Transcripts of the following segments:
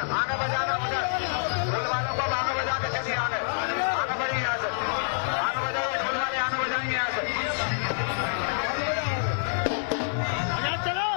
आगे बजाना उधर ढोल वालों को आगे बजा के चलिए आगे बढ़िए यहाँ से आगे बजाइए ढोल वाले आगे बजाएंगे यहाँ से चलो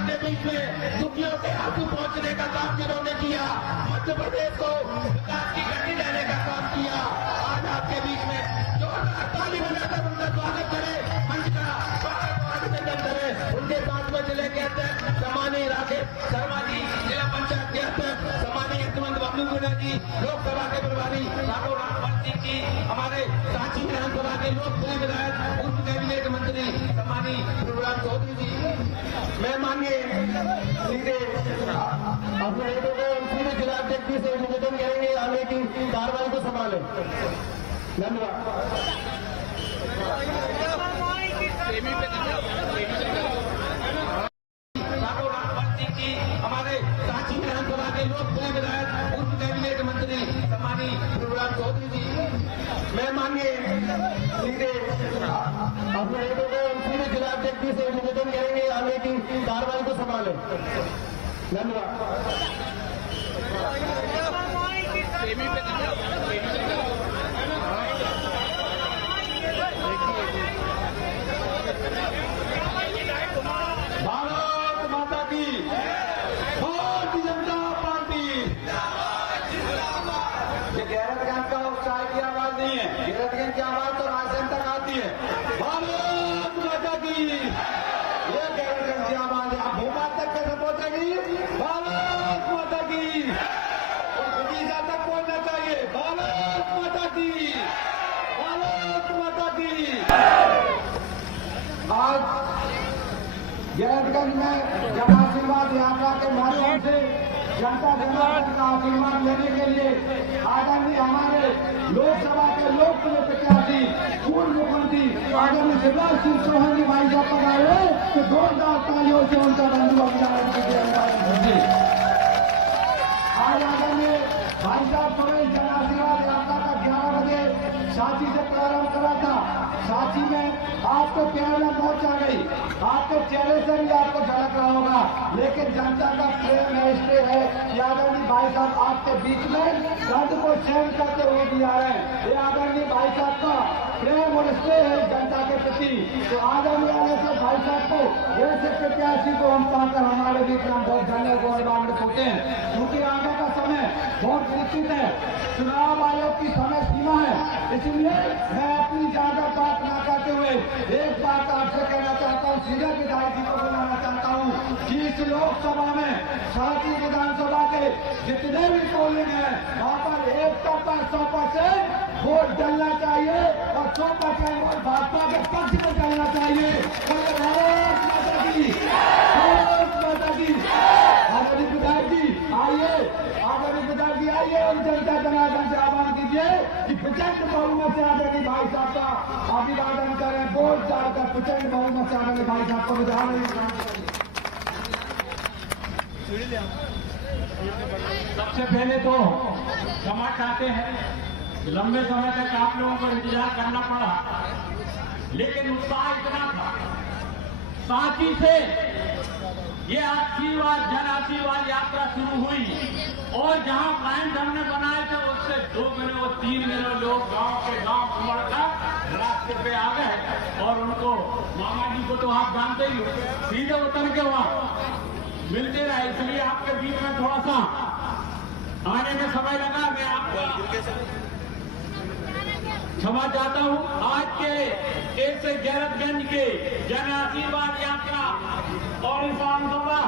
दुखियों के आंसू पहुंचने का काम जिन्होंने किया, मध्य प्रदेश को विकास की गति देने का काम किया, आज आपके बीच में जो ताली बजाकर उनका स्वागत करे, मंच का अभिनंदन करे, उनके साथ में जिले के अध्यक्ष सम्मानीय राकेश शर्मा जी, जिला पंचायत के अध्यक्ष सम्मानीय हेमंत बाबू मीणा जी, लोकसभा के प्रभारी ठाकुर रामपाल सिंह जी, हमारे सांची विधानसभा के लोकप्रिय विधायक पूर्व कैबिनेट मंत्री सम्मानीय प्रभुराम चौधरी जी, मैं माननीय सीधे अपने नेताओं को सीधे जिला अध्यक्ष जी से निवेदन करेंगे आगे की कार्रवाई को संभालें। धन्यवाद। ठाकुर रामपाल सिंह जी, हमारे सांची विधानसभा के लोकप्रिय विधायक पूर्व कैबिनेट मंत्री सम्मानीय प्रभुराम चौधरी जी, मैं माननीय सीधे अपने नेताओं को सीधे जिला अध्यक्ष जी से निवेदन करेंगे आगे की कार्रवाई को संभालें। धन्यवाद। भारत माता की, भारतीय जनता पार्टी। ये गैरतगंज का उत्साह की आवाज नहीं है, गैरतगंज की आवाज तो राजस्थान तक आती है। भारत माता की, ये गैरतगंज की आवाज आप भोपाल तक कैसे पहुंचेगी? भारत माता की, और विदिशा तक पहुंचना चाहिए। भारत माता की, भारत माता की। आज गैरतगंज में जन आशीर्वाद यात्रा के माध्यम से जनता जनार्दन का आशीर्वाद लेने के लिए आदरणीय हमारे लोकसभा के लोकप्रिय प्रत्याशी पूर्व मुख्यमंत्री आदरणीय शिवराज सिंह चौहान जी भाई साहब पर आए तो जोरदार तालियों से उनका बंधु अभिनंदन कीजिए। आज आदरणीय भाई साहब सुबह जन आशीर्वाद यात्रा का 11 बजे सांची से प्रारंभ करा था। सांची में आपको प्यार में पहुंच आ गई, आपके चेहरे से भी आपको झलक रहा होगा, लेकिन जनता का प्रेम है इसलिए है कि आदरणीय भाई साहब आपके बीच में दर्द को सहन करते हुए भी आ रहे हैं। ये आदरणीय भाई साहब का प्रेम और स्नेह है जनता के प्रति। तो आदरणीय से भाई साहब को ऐसे प्रत्याशी को हम पाकर हमारे बीच में बहुत धन्यवाद होते हैं, क्योंकि आगे का समय बहुत निश्चित है, चुनाव आयोग की समय सीमा है। इसलिए मैं अपनी ज्यादा बात न करते हुए एक बात आपसे कहना चाहता हूँ, सीधे विधायक जी को बुलाना चाहता हूँ कि इस लोकसभा में सांची विधानसभा के जितने भी पोलिंग है वहाँ पर 100% वोट डलना चाहिए और 100% वोट भाजपा के पक्ष में डलना चाहिए। भारत माता की, भारत माता की। आदरणीय विधायक जी आइए, आदरणीय विधायक जी आइए और जनता जनार्दन से आह्वान कीजिए कि प्रचंड बहुमत से आदरणीय भाई साहब का अभिवादन करें। वोट डालकर प्रचंड बहुमत से आदरणीय भाई साहब को विधान। सबसे पहले तो क्षमा चाहते हैं, लंबे समय तक आप लोगों को इंतजार करना पड़ा, लेकिन उत्साह इतना था। सांची से ये आशीर्वाद जन आशीर्वाद यात्रा शुरू हुई और जहां प्लांट हमने बनाए थे उससे 2 मिनट और 3 मिनट लोग गांव के गांव उमड़कर रास्ते पे आ गए और उनको मामा जी को तो आप जानते ही हो, सीधे उतर के वहां मिलते रहे। इसलिए आपके बीच में थोड़ा सा आने में समय लगा। मैं आपको क्षमा चाहता हूं। आज के एक से गैरतगंज के जन आशीर्वाद यात्रा और इस आमसभा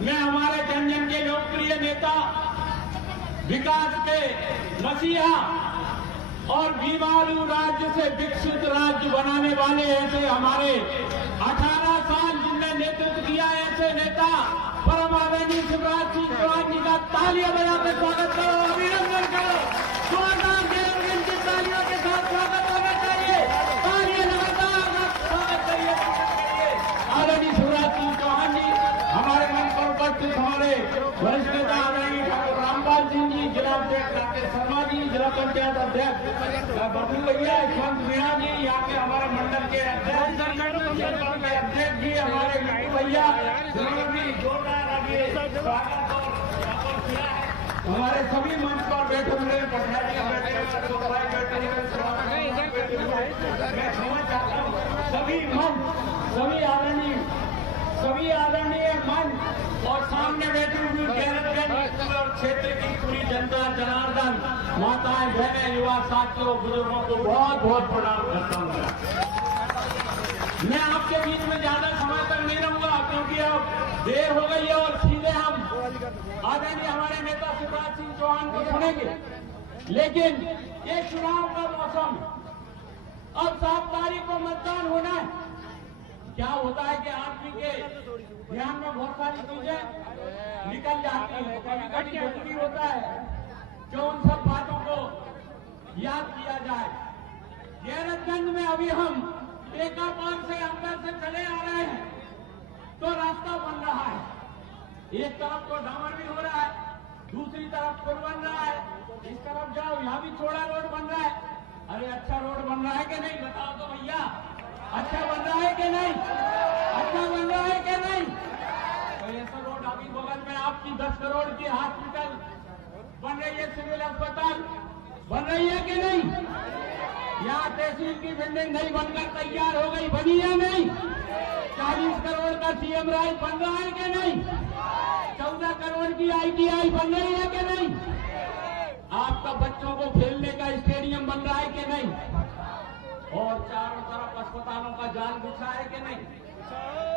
में हमारे जन जन के लोकप्रिय नेता, विकास के मसीहा और बीमारू राज्य से विकसित राज्य बनाने वाले ऐसे हमारे 18 साल जिनने नेतृत्व किया, ऐसे नेता परम आदरणीय शिवराज सिंह चौहान जी का तालियां बजाकर स्वागत करो, अभिनंदन करो। जोरदार गैरतगंज की तालियों के साथ स्वागत होना चाहिए। तालियां लगातार स्वागत करिए। आदरणीय शिवराज सिंह चौहान जी, हमारे मंच पर उपस्थित हमारे वरिष्ठ नेता आदरणीय ठाकुर रामपाल सिंह जी, जिला अध्यक्ष राकेश शर्मा जी, जिला पंचायत अध्यक्ष बबलू भैया, यशवंत मीणा जी, यहाँ के हमारे मंडल के अध्यक्ष जी, हमारे मिट्टू भैया, जिन्होंने भी जोरदार अभी स्वागत और किया है। हमारे सभी मंच पर बैठे हुए पटनारियां बैठे हुए, बैठे हुए, मैं समझ चाहता हूँ सभी मंच, सभी आदरणीय मंच और सामने बैठे हुए गैरतगंज और क्षेत्र की पूरी जनता जनार्दन, माताएं, बहनें, युवा साथियों, बुजुर्गों को बहुत बहुत प्रणाम करता हूँ। मैं आपके बीच में ज्यादा समय तक नहीं रहूंगा क्योंकि अब देर हो गई है और सीधे हम आदरणीय हमारे नेता शिवराज सिंह चौहान को सुनेंगे। लेकिन ये चुनाव का मौसम, अब 7 तारीख को मतदान होना है। क्या होता है कि आदमी के ध्यान में बहुत सारी चीजें निकल जाती हैं, कभी कभी जरूरी होता है कि उन सब बातों को याद किया जाए। गैरतगंज में अभी हम टेकापार से अंदर से चले आ रहे हैं तो रास्ता बन रहा है। एक तरफ तो डामर भी हो रहा है, दूसरी तरफ पुल बन रहा है, इस तरफ जाओ यहाँ भी थोड़ा रोड बन रहा है। अरे अच्छा रोड बन रहा है कि नहीं, बताओ तो भैया, अच्छा बन रहा है कि नहीं, अच्छा बन रहा है कि नहीं। तो ऐसा रोड अभी बगल में आपकी 10 करोड़ की हॉस्पिटल बन रही है, सिविल अस्पताल बन रही है कि नहीं। यहाँ तहसील की बिल्डिंग नहीं बनकर तैयार हो गई, बनी है नहीं। 40 करोड़ का सीएम राज बन रहा है कि नहीं। 14 करोड़ की ITI बन रही है कि नहीं। आपका बच्चों को खेलने का स्टेडियम बन रहा है कि नहीं? और चारों तरफ अस्पतालों का जाल बिछा है कि नहीं?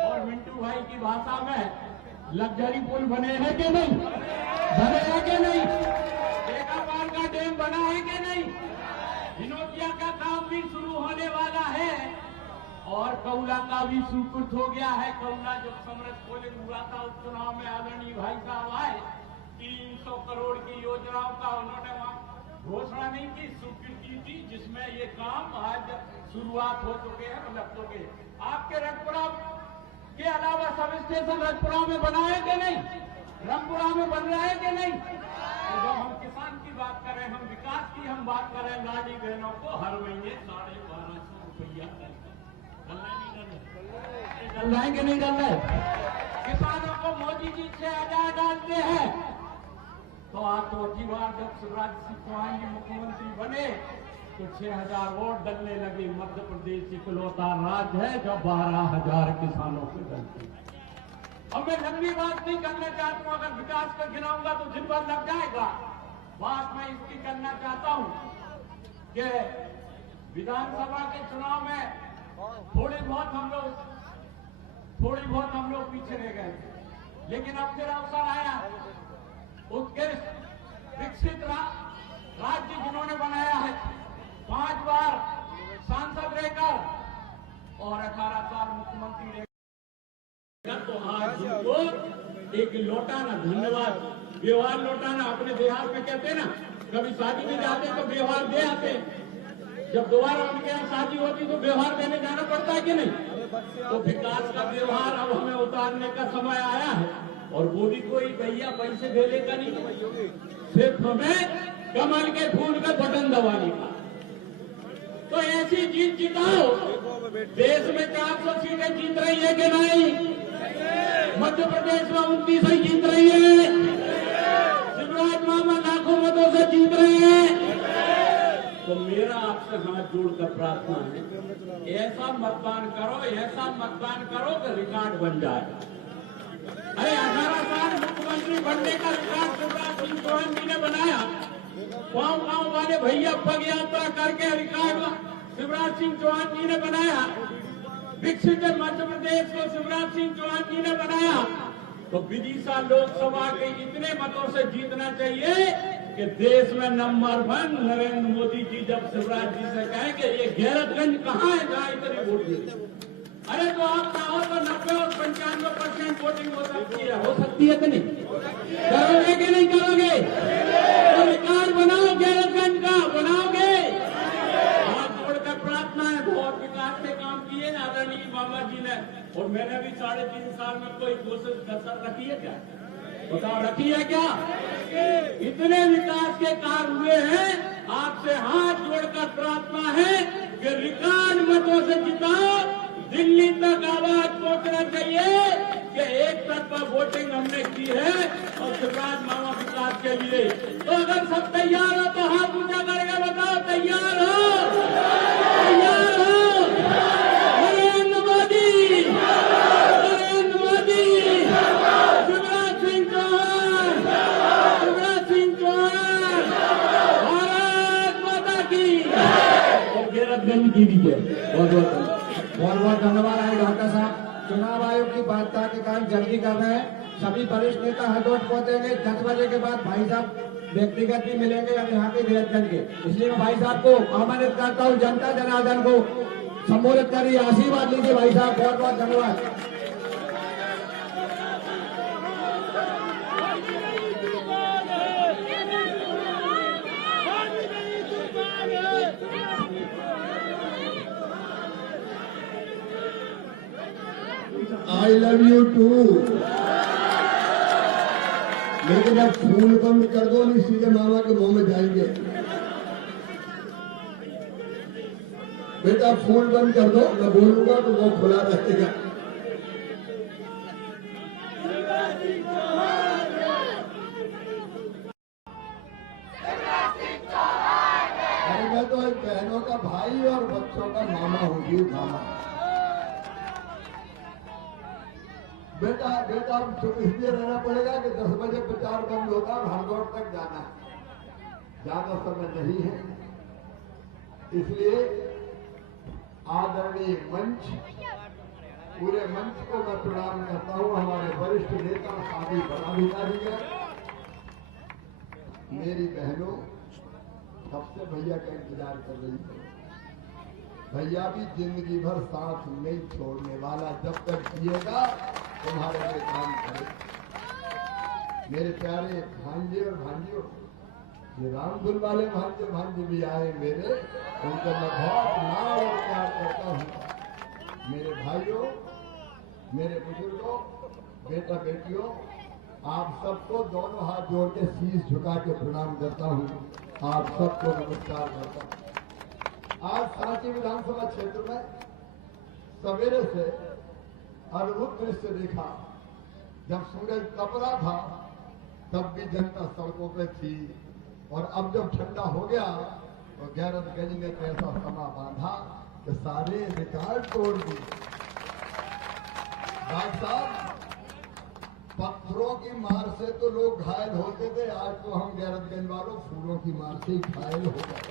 और मिंटू भाई की भाषा में लग्जरी पुल बने हैं कि नहीं? बने हैं कि नहीं? टेकापाल का डैम बना है कि नहीं? हिनोतिया का काम भी शुरू होने वाला है और कौला का भी स्वीकृत हो गया है। कौला जब समरस पोलिंग हुआ था उपचुनाव में आदरणीय भाई साहब आए, 300 करोड़ की योजनाओं का उन्होंने वहां घोषणा नहीं की, स्वीकृति थी, जिसमें ये काम आज शुरुआत हो चुके हैं, मतलब चुके। आपके रंगपुरा के अलावा सब स्टेशन रंगपुरा में बना है कि नहीं? रंगपुरा में बन रहा है कि नहीं? तो जब हम किसान की बात करें, हम विकास की हम बात करें, लाडी बहनों को हर महीने 1250 रुपया डल रहा है कि नहीं डल रहा है? किसानों को मोदी जी 6,000 डालते हैं, तो आप तो अगली बार जब शिवराज सिंह चौहान जी मुख्यमंत्री बने तो 6,000 वोट डलने लगे। मध्य प्रदेश इकलौता राज्य है जब 12,000 किसानों को डलते हैं। अब मैं लंबी बात नहीं करना चाहता हूं, अगर विकास का गिनाऊंगा तो दिन भर लग जाएगा। बात मैं इसकी करना चाहता हूं कि विधानसभा के चुनाव में थोड़ी बहुत हम लोग पीछे रह गए थे, लेकिन अब फिर अवसर आया। उत्कृष्ट विकसित राज्य जिन्होंने बनाया है, 5 बार सांसद रहकर और 18 साल मुख्यमंत्री रहकर, तो आज उनको एक लौटाना, धन्यवाद, व्यवहार लौटाना। अपने बिहार में कहते हैं ना, कभी शादी में जाते तो व्यवहार दे आते, जब दोबारा उनके यहाँ शादी होती तो व्यवहार देने जाना पड़ता है कि नहीं? तो विकास का व्यवहार अब हमें उतारने का समय आया है, और वो भी कोई भैया पैसे देने का नहीं, सिर्फ हमें कमल के फूल का बटन दबाने का। तो ऐसी जीत जिताओ। देश में 400 सीटें जीत रही है कि नहीं? मध्य प्रदेश में 29 ही जीत रही है। शिवराज मामा लाखों मतों से जीत रहे हैं। तो मेरा आपसे हाथ जोड़कर प्रार्थना है, ऐसा मतदान करो कि रिकॉर्ड बन जाए। अरे 18 साल मुख्यमंत्री बनने का रिकॉर्ड शिवराज सिंह चौहान जी ने बनाया। गांव वाले भैया पग यात्रा करके रिकॉर्ड शिवराज सिंह चौहान जी ने बनाया। विकसित मध्य प्रदेश को शिवराज सिंह चौहान जी ने बनाया। तो विदिशा लोकसभा के इतने मतों से जीतना चाहिए कि देश में नंबर 1 नरेंद्र मोदी जी जब शिवराज जी से कहें कि ये गैरतगंज कहाँ है जहाँ इतनी वोट दी। अरे तो आप चाहो तो 90 और 95% वोटिंग हो सकती है कि नहीं? करोगे कि नहीं करोगे? तो रिकॉर्ड बनाओ, गैरतगंज का बनाओगे। हाथ जोड़कर प्रार्थना है, बहुत विकास के काम किए आदरणीय मामा जी ने, और मैंने भी 3.5 साल में कोई कोशिश कसर रखी है क्या? बताओ, रखी है क्या? इतने विकास के कार्य हुए हैं। आपसे हाथ जोड़कर प्रार्थना है कि रिकॉर्ड मतों से जिताओ। दिल्ली तक आवाज पहुंचना चाहिए कि एक तरफा वोटिंग हमने की है और शिवराज मामा विकास के लिए। तो अगर सब तैयार हो तो हाथ ऊंचा करके बताओ, तैयार हो? तैयार हो? नरेंद्र मोदी, नरेंद्र मोदी, शिवराज सिंह चौहान, शिवराज सिंह चौहान, भारत माता की और गैरतगंज की भी है। बहुत बहुत धन्यवाद है डॉक्टर साहब। चुनाव आयोग की बाध्यता के कारण जल्दी कर रहे हैं। सभी वरिष्ठ नेता हरदोट पहुंचेंगे। 10 बजे के बाद भाई साहब व्यक्तिगत भी मिलेंगे यहाँ के गैरतगंज के। इसलिए मैं भाई साहब को आमंत्रित करता हूँ, जनता जनार्दन को संबोधित करिए, आशीर्वाद लीजिए भाई साहब। बहुत बहुत धन्यवाद। I love you too। लेकिन अब फूल बंद कर दो, नहीं सीधे मामा के मुंह में जाएंगे। बेटा फूल बंद कर दो, मैं बोलूंगा तो वो खुला रहेगा। अरे मैं तो एक बहनों का भाई और बच्चों का मामा हूँ जी, मामा। बेटा इसलिए रहना पड़ेगा कि 10 बजे प्रचार बंद होगा और हरदौड़ तक जाना है। ज्यादा समय नहीं है, इसलिए आदरणीय मंच, पूरे मंच को मैं प्रणाम करता हूं। हमारे वरिष्ठ नेता, साथी पदाधिकारीगण, मेरी बहनों, सबसे भैया का इंतजार कर रही है। भैया भी जिंदगी भर साथ नहीं छोड़ने वाला, जब तक जिएगा तुम्हारे लिए काम करे। मेरे प्यारे भांजे और भांजियों, ये रामधुन वाले भांजे भांजे भी आए मेरे, उनको मैं बहुत लाड और प्यार करता हूँ। मेरे भाइयों, मेरे बुजुर्गों, बेटा बेटियों, आप सबको दोनों हाथ जोड़ के शीश झुका के प्रणाम करता हूँ। आप सबको नमस्कार करता हूँ। आज सांची विधानसभा क्षेत्र में सवेरे से अद्भुत दृश्य देखा। जब सूरज तपरा था तब भी जनता सड़कों पे थी, और अब जब ठंडा हो गया तो गैरतगंज ने तो ऐसा समा बांधा कि सारे रिकॉर्ड तोड़ दिए। डॉक्टर साहब, पत्थरों की मार से तो लोग घायल होते थे, आज तो हम गैरतगंज वालों फूलों की मार से ही घायल हो गए।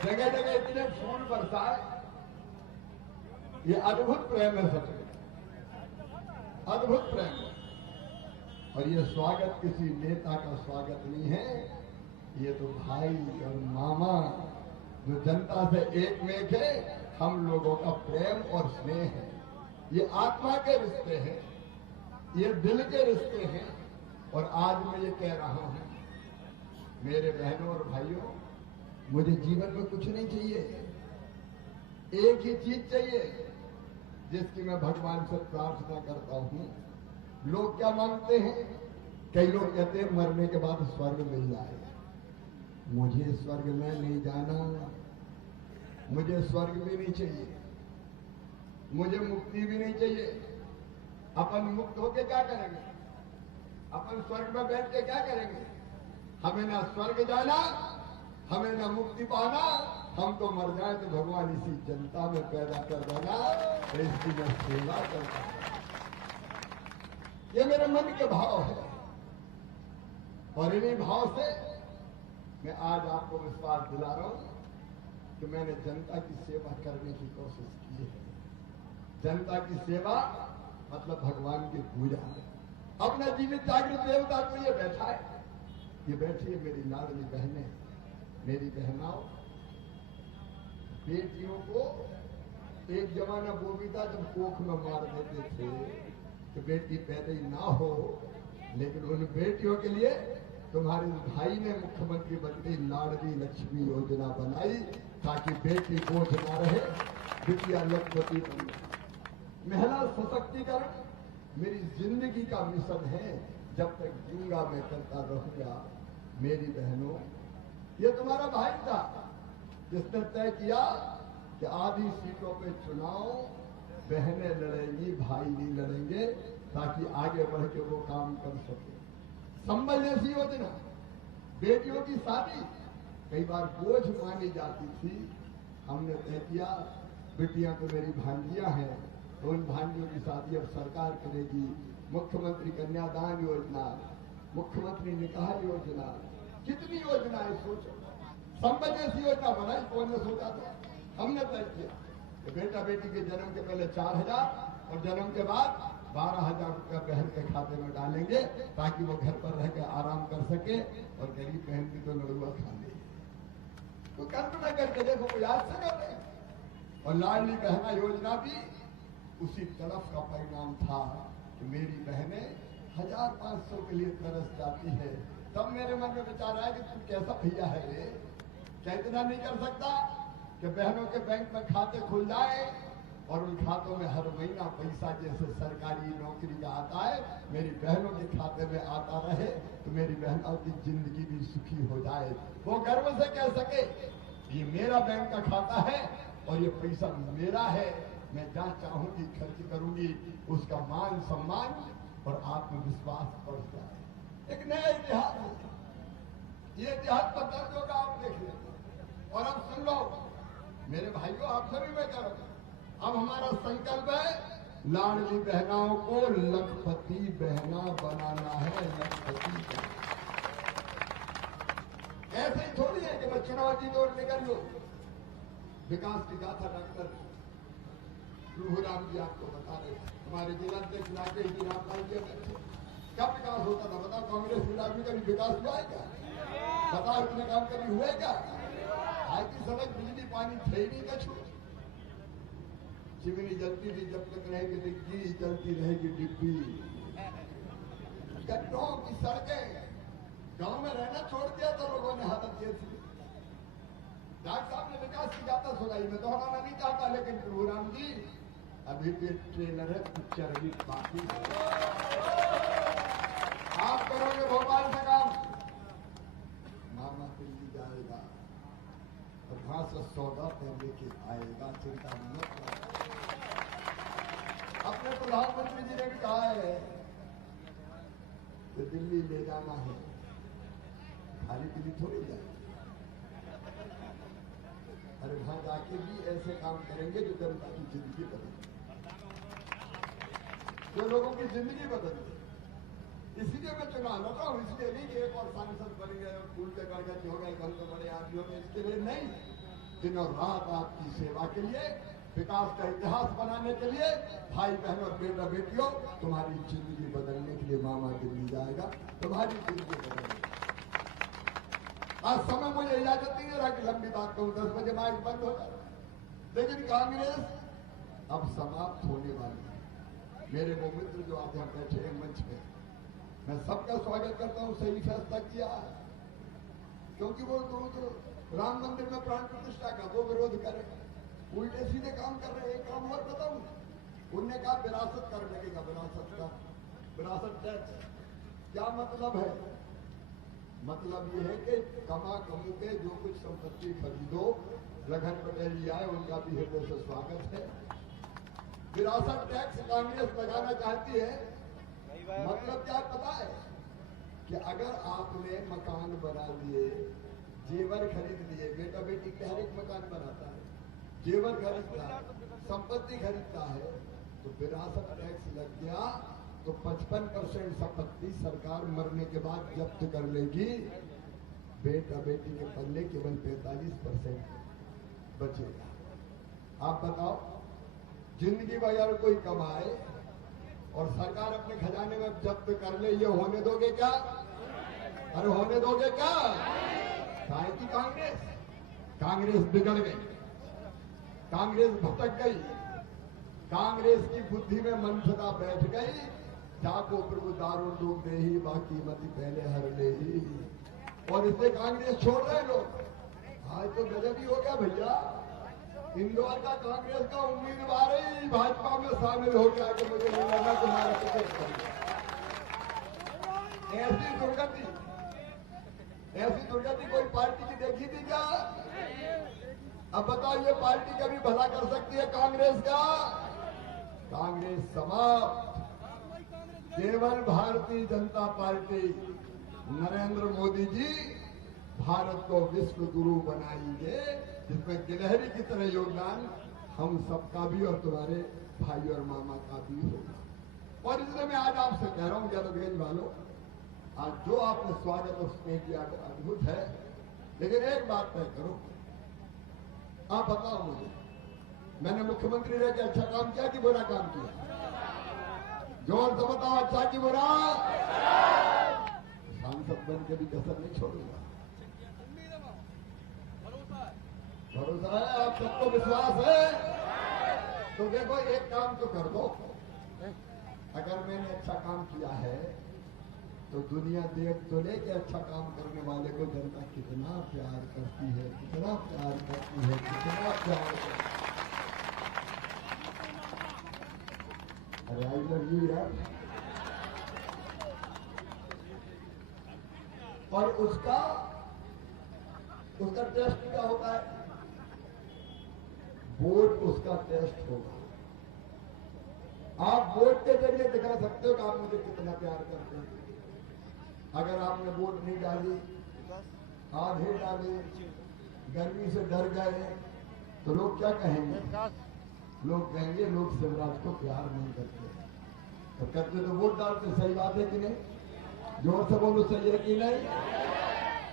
जगह जगह इतने फूल बरसाए, ये अद्भुत प्रेम है सबके, अद्भुत प्रेम है। और ये स्वागत किसी नेता का स्वागत नहीं है, ये तो भाई और मामा जो जनता से एक में है, हम लोगों का प्रेम और स्नेह है। ये आत्मा के रिश्ते हैं, ये दिल के रिश्ते हैं। और आज मैं ये कह रहा हूं, मेरे बहनों और भाइयों, मुझे जीवन में कुछ नहीं चाहिए, एक ही चीज चाहिए जिसकी मैं भगवान से प्रार्थना करता हूं। लोग क्या मांगते हैं? कई लोग कहते हैं मरने के बाद स्वर्ग मिल जाए। मुझे स्वर्ग में नहीं जाना, मुझे स्वर्ग भी नहीं चाहिए, मुझे मुक्ति भी नहीं चाहिए। अपन मुक्त होके क्या करेंगे? अपन स्वर्ग में बैठ के क्या करेंगे? हमें ना स्वर्ग जाना, हमें ना मुक्ति पाना, हम तो मर जाए तो भगवान इसी जनता में पैदा कर देना, तो इसकी मैं सेवा करता हूं। ये मेरे मन के भाव है, और इन्हीं भाव से मैं आज आपको विश्वास दिला रहा हूं कि मैंने जनता की सेवा करने की कोशिश की है। जनता की सेवा मतलब भगवान की पूजा। अपना जीवित जागृत देवता तो ये बैठा है, ये बैठी है मेरी लाडली बहनें, मेरी बहनाओं। बेटियों को एक जमाना वो भी था जब कोख में मार देते थे कि बेटी पैदा ही ना हो, लेकिन उन बेटियों के लिए तुम्हारे भाई ने मुख्यमंत्री बनती लाडली लक्ष्मी योजना बनाई, ताकि बेटी बोझ ना रहे, बिटिया लखपति बन। महिला सशक्तिकरण मेरी जिंदगी का मिशन है, जब तक जीऊंगा मैं करता रहूंगा। मेरी बहनों, ये तुम्हारा भाई था जिसने तय किया कि आधी सीटों पे चुनाव बहनें लड़ेंगी, भाई नहीं लड़ेंगे, ताकि आगे बढ़ के वो काम कर सके। संबल जैसी योजना, बेटियों की शादी कई बार बोझ मानी जाती थी, हमने तय किया बेटियां तो मेरी भांजियां हैं, तो उन भांजियों की शादी अब सरकार करेगी। मुख्यमंत्री कन्यादान योजना, मुख्यमंत्री निकाह योजना, कितनी योजनाएं सोचो। संबल जैसी योजना बनाई, कौन ने सोचा था? हमने तय किया कि बेटा बेटी के जन्म के पहले 4,000 और जन्म के बाद 12,000 रुपया बहन के खाते में डालेंगे, ताकि वो घर पर रह के आराम कर सके, और गरीब बहन की तो लड़ुआ खा ले। तो कल्पना करके देखो, वो याद से करते हैं। और लाडली बहना योजना भी उसी तरफ का परिणाम था कि मेरी बहनें 1,500 के लिए तरस जाती है। तब मेरे मन में विचार आया कि तू कैसा भैया है रे, क्या इतना नहीं कर सकता कि बहनों के बैंक में खाते खुल जाए और उन खातों में हर महीना पैसा जैसे सरकारी नौकरी का आता है, मेरी बहनों के खाते में आता रहे, तो मेरी बहनों की जिंदगी भी सुखी हो जाए। वो गर्व से कह सके ये मेरा बैंक का खाता है और ये पैसा मेरा है, मैं जहाँ चाहूंगी खर्च करूंगी, उसका मान सम्मान और आत्मविश्वास बढ़ जाए। एक नया इतिहास है, ये इतिहास पर दर्ज होगा, आप देख लें। और अब सुन लो मेरे भाइयों, आप सभी में करो, अब हमारा संकल्प है लाडली बहनाओं को लखपति बहना बनाना है। लखपति ऐसे ही थोड़ी है कि मैं चुनाव जीतो और निकल लो। विकास की गाथा डॉक्टर रूहराम जी आपको बता रहे थे, हमारे जिलाध्यक्ष राकेश जी रामलाल जी बैठे, क्या विकास होता था बताओ? कांग्रेस मिला भी कभी विकास हुआ है क्या? बताओ इतने काम कभी हुए क्या? आज की सड़क बिजली पानी थे ही नहीं कछु। चिमनी जलती थी जब तक रहेगी डिग्गी, चलती रहेगी डिब्बी। गड्ढों की सड़कें गांव में रहना छोड़ दिया था लोगों ने हालत ये थी। डॉक्टर साहब ने विकास की गाथा सुनाई, मैं दोहराना नहीं चाहता, लेकिन प्रभुराम जी अभी भी ट्रेलर है, पिक्चर भी बाकी है। आप करोगे भोपाल से काम, मामा दिल्ली जाएगा और वहां से सौदा पर लेके आएगा, चिंता मत करो। अपने प्रधानमंत्री जी ने भी कहा है कि दिल्ली ले जाना है, खाली दिल्ली थोड़ी जाए। अरे वहां जाके भी ऐसे काम करेंगे जो जनता की जिंदगी बदल दे, जो लोगों की जिंदगी बदल दे। इसीलिए मैं चुनाव लड़ रहा हूं, इसलिए नहीं कि एक और सांसद बन गए और फूल के गड़गच हो गए, कल तो बड़े आदमी हो गए, इसके लिए नहीं। दिन और रात आपकी सेवा के लिए, विकास का इतिहास बनाने के लिए, भाई बहन और बेटा बेटियों, तुम्हारी जिंदगी बदलने के लिए मामा दिल्ली जाएगा, तुम्हारी जिंदगी बदलने। आज समय मुझे इजाजत नहीं दे रहा कि लंबी बात कहूं, 10 बजे माइक बंद होगा, लेकिन कांग्रेस अब समाप्त होने वाली है। मेरे वो मित्र जो आज यहाँ बैठे हैं मंच पे, मैं सबका स्वागत करता हूँ, सही फैसला किया है, क्योंकि वो जो राम मंदिर में प्राण प्रतिष्ठा का वो विरोध करे, उल्टे सीधे काम कर रहे हैं। एक काम और बताऊं, उनने कहा विरासत कर लगेगा, विरासत का विरासत टैक्स क्या मतलब है? मतलब ये है कि कमा कमू के जो कुछ संपत्ति खरीदो, लखन पटेल जी आए, उनका भी हृदय से स्वागत है। विरासत टैक्स कांग्रेस लगाना चाहती है, मतलब क्या पता है? कि अगर आपने मकान बना लिए, जेवर खरीद लिए, बेटा बेटी का हर एक मकान बनाता है, जेवर खरीदता है, संपत्ति खरीदता है, तो विरासत टैक्स लग गया तो 55% संपत्ति सरकार मरने के बाद जब्त कर लेगी, बेटा बेटी के पल्ले केवल 45% बचेगा। आप बताओ, जिंदगी भर अगर कोई कमाए और सरकार अपने खजाने में जब्त कर ले, ये होने दोगे क्या? अरे होने दोगे क्या? काहे की कांग्रेस बिगड़ गई, कांग्रेस भटक गई, कांग्रेस की बुद्धि में मंथता बैठ गई। जाको प्रभु दारुण डूब दे ही, बाकी मती पहले हर ले ही, और इसे कांग्रेस छोड़ रहे लोग। आज तो गजब ही हो गया भैया, इंदौर का कांग्रेस का उम्मीदवार ही भाजपा में शामिल हो गया कि मुझे नहीं लगा तुम्हारा टिकट करेगा। ऐसी दुर्गति कोई पार्टी की देखी थी क्या? अब बताओ, ये पार्टी कभी भला कर सकती है कांग्रेस का? कांग्रेस समाप्त। केवल भारतीय जनता पार्टी, नरेंद्र मोदी जी भारत को विश्व गुरु बनाएंगे, जिसमें गिलहरी की तरह योगदान हम सबका भी और तुम्हारे भाई और मामा का भी होगा। और इसलिए मैं आज आपसे कह रहा हूं जदोगंज वालों, आज जो आपने स्वागत उसमें किया अद्भुत है, लेकिन एक बात तय करो, आप बताओ मुझे, मैंने मुख्यमंत्री रह के अच्छा काम किया कि बुरा काम किया? जोर से बताओ, अच्छा कि बुरा? सांसद बन के भी कसर नहीं छोड़ूंगा। भरोसा है, आप सबको विश्वास है? तो देखो, एक काम तो कर दो, अगर मैंने अच्छा काम किया है तो दुनिया देख तो ले कि अच्छा काम करने वाले को जनता कितना प्यार करती है, कितना प्यार करती है, कितना प्यार करती है। अरे आई लव यू यार। और उसका टेस्ट क्या होता है? वोट उसका टेस्ट होगा। आप वोट के जरिए दिखा सकते हो कि आप मुझे कितना प्यार करते हैं। अगर आपने वोट नहीं डाली, आधे डाले, गर्मी से डर गए, तो लोग क्या कहेंगे? लोग कहेंगे लोग शिवराज को प्यार नहीं करते। तो करते तो वोट डालते, सही बात है कि नहीं? जोर से बोलो, सही है कि नहीं?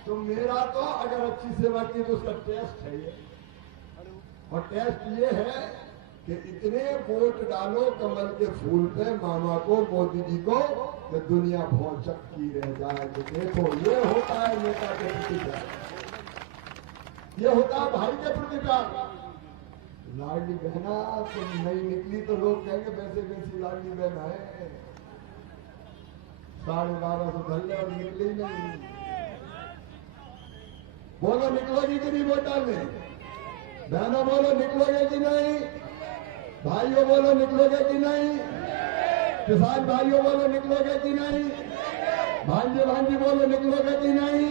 तो मेरा तो अगर अच्छी सेवा की तो उसका टेस्ट है ये, और टेस्ट ये है कि इतने वोट डालो कमल के फूल पे मामा को, मोदी जी को, कि दुनिया भौचक की रह जाए। तो देखो ये होता है नेता के प्रति प्यार, ये होता है भाई के प्रति प्यार। लाडली बहना तुम नहीं निकली तो लोग कहेंगे वैसे वैसी लाडली बहन है, 1250 धल्ले और निकली नहीं। बोलो निकलोगी कि नहीं वोट डालने? बहनों बोलो निकलोगे कि नहीं? भाइयों बोलो निकलोगे कि नहीं? किसान भाइयों बोलो निकलोगे कि नहीं? भांजे भांजी बोलो निकलोगे कि नहीं?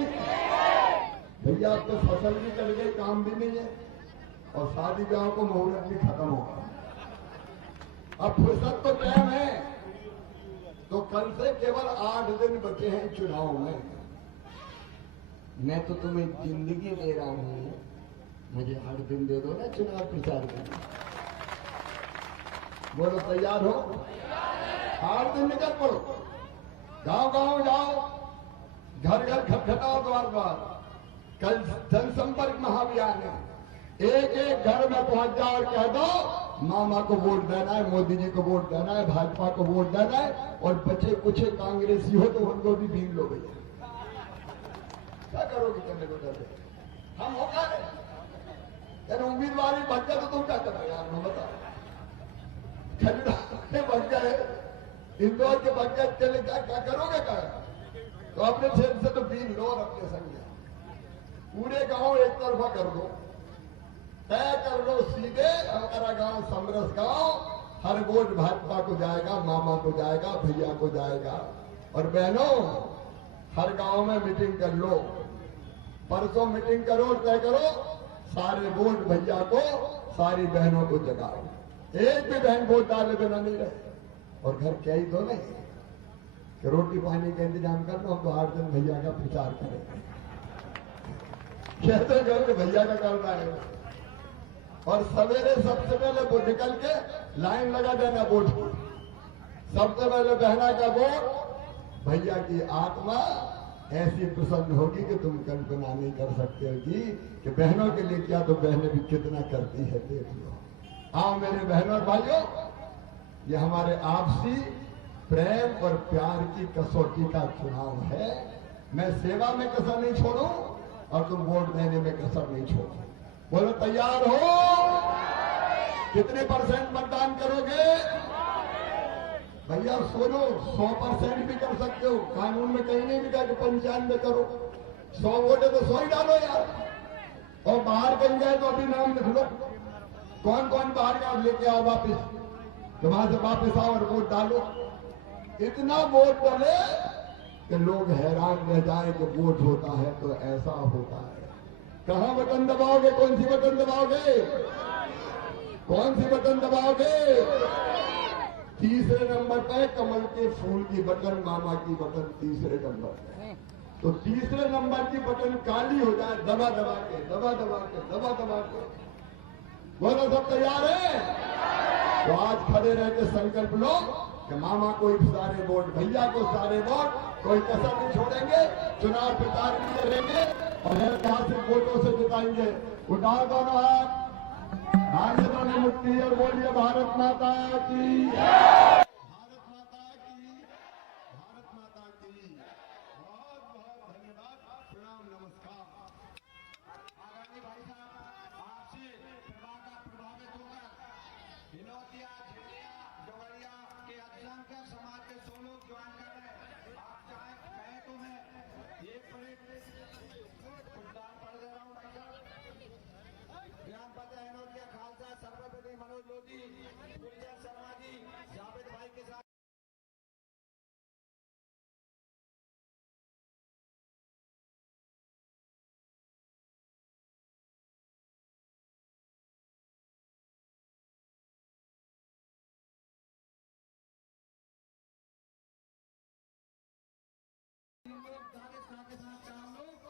भैया अब तो फसल भी चल गई, काम भी नहीं है, और शादी ब्याह को मुहूर्त भी खत्म होगा। अब फुर्सत तो टाइम है, तो कल से केवल 8 दिन बचे हैं चुनाव में। मैं तो तुम्हें जिंदगी दे रहा हूं, मुझे 8 दिन दे दो ना चुनाव प्रचार करने। बोलो तैयार हो? 8 दिन निकल पड़ो, गांव गांव जाओ, घर घर खटखटाओ, द्वार द्वार। कल जनसंपर्क महाअभियान है, एक एक घर में पहुंच जाओ और कह दो मामा को वोट देना है, मोदी जी को वोट देना है, भाजपा को वोट देना है, और बचे कुछ कांग्रेसी हो तो उनको भी बीन लो भैया। क्या करोगे करने को डर? हम होगा यानी उम्मीदवारी बच गया तो तुम क्या करोगे यार? मैं बताओ, खजूर बच गए, इंदौर के बच गए, चले क्या करोगे? क्या तो अपने क्षेत्र से तो बीन लो और अपने संग पूरे गांव एक तरफा कर दो, तय कर लो सीधे हमारा गांव समरस गांव, हर वोट भाजपा को जाएगा, मामा को जाएगा, भैया को जाएगा। और बहनों हर गांव में मीटिंग कर लो, परसों मीटिंग करो, तय करो सारे वोट भैया को, सारी बहनों को जगाओ, एक भी बहन वोट डाले बिना नहीं रहे। और घर क्या ही दो नहीं कि रोटी पानी का इंतजाम कर लो, हम तो 8 दिन भैया का प्रचार करेंगे, कहते घर भैया का करना है। और सवेरे सबसे पहले वो निकल के लाइन लगा देना वोट की, सबसे पहले बहना का वोट। भैया की आत्मा ऐसी प्रसन्न होगी कि तुम कल्पना नहीं कर सकते हो कि बहनों के लिए क्या, तो बहनें भी कितना करती है, देख लो। आओ मेरे बहनों और भाइयों, ये हमारे आपसी प्रेम और प्यार की कसौटी का चुनाव है। मैं सेवा में कसर नहीं छोड़ू और तुम वोट देने में कसर नहीं छोड़ो। बोलो तैयार हो? कितने % मतदान करोगे? भैया सुनो, 100% भी कर सकते हो, कानून में कहीं नहीं लिखा कि 95 करो। 100 वोटे तो 100 ही डालो यार। और बाहर कहीं गए तो अभी नाम लिख लो, कौन कौन बाहर का लेके आओ वापिस, तो वहां से वापिस आओ और वोट डालो। इतना वोट डाले कि लोग हैरान रह जाए कि वोट होता है तो ऐसा होता है। कहां बटन दबाओगे? कौन सी बटन दबाओगे? कौन सी बटन दबाओगे? तीसरे नंबर पे कमल के फूल की बटन, मामा की बटन तीसरे नंबर पे। तो तीसरे नंबर की बटन काली हो जाए, दबा दबा के, दबा दबा के, दबा दबा के। बोलो सब तैयार है? तो आज खड़े रह के संकल्प लो कि मामा को सारे वोट, भैया को सारे वोट, कोई कसर नहीं छोड़ेंगे, चुनाव प्रचार भी करेंगे और ऐतिहासिक वोटों से जिताएंगे। उठाओ दोनों हाथ, हाथ से दोनों मुट्ठी और बोलिए भारत माता की।